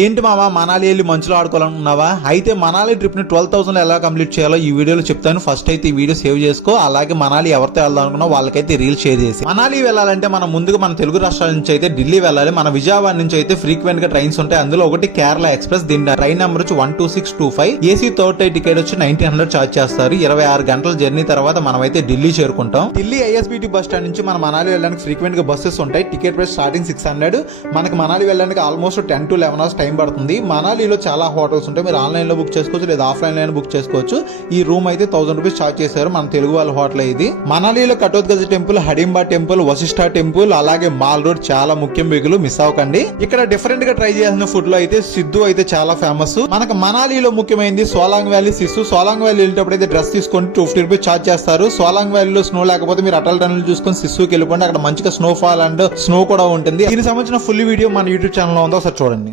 ఏంటి మావా మనాలి వెళ్ళి మంచులో ఆడుకోవాలనుకున్నావా? అయితే మనాలి ట్రిప్ ని 12,000 ఎలా కంప్లీట్ చేయాలో ఈ వీడియోలో చెప్తాను. ఫస్ట్ అయితే ఈ వీడియో సేవ్ చేసుకో. అలాగే మనాలి ఎవరితో వెళ్దాం అనుకున్నా వాళ్ళకైతే రీల్ షేర్ చేసి. మనాలి వెళ్ళాలంటే మనం ముందుగా మన తెలుగు రాష్ట్రాల నుంచి అయితే ఢిల్లీ వెళ్ళాలి. మన విజయవాడ నుంచి అయితే ఫ్రీక్వెంట్ గా ట్రైన్స్ ఉంటాయి. అందులో ఒకటి కేరళ ఎక్స్ప్రెస్. దీని ట్రైన్ నెంబర్ వచ్చి 12625. ఏసీ థర్డ్ టైర్ టికెట్ వచ్చి 1900 చార్జ్ చేస్తారు. 26 గంటల జర్నీ తర్వాత మనం అయితే ఢిల్లీ చేరుకుంటాం. ఢిల్లీ ఐఎస్బిటి బస్ స్టాండ్ నుంచి మన మనాలి వెళ్ళడానికి ఫ్రీక్వెంట్ గా బస్సెస్ ఉంటాయి. Ticket price starting 600. మనకి మనాలి వెళ్ళడానికి ఆల్మోస్ట్ 10 to 11 hours టైం పడుతుంది. మనాలిలో చాలా హోటల్స్ ఉంటాయి. మీరు ఆన్లైన్ లో బుక్ చేసుకోవచ్చు లేదా ఆఫ్లైన్ లో బుక్ చేసుకోవచ్చు. ఈ రూమ్ అయితే 1000 రూపీస్ చార్జ్ చేశారు. మన తెలుగు వాళ్ళ హోటల్ ఇది. మనాలిలో కటోద్గజ temple, Hidimba temple, Vashishtha temple, అలాగే మాల్ రోడ్ చాలా ముఖ్యం. బిగులు మిస్ అవ్వకండి. ఇక్కడ డిఫరెంట్ గా ట్రై చేసిన ఫుడ్ లో అయితే సిద్ధు అయితే చాలా ఫేమస్. మనకు మనాలిలో ముఖ్యమైనది Solang valley, sis. Solang valley వెళ్ళేటప్పుడు అయితే డ్రెస్ తీసుకొని 250 రూపీస్ చార్జ్ చేస్తారు. సోలాంగ్ వ్యాలీలో స్నో లేకపోతే మీరు అటల్ టనల్ చూసుకొని సిస్సుకి వెళ్ళిపోండి. అక్కడ మంచిగా స్నో ఫాల్ అండ్ స్నో కూడా ఉంటుంది. దీనికి సంబంధించిన ఫుల్ వీడియో మన యూట్యూబ్ ఛానల్ లో ఉందో ఒకసారి చూడండి.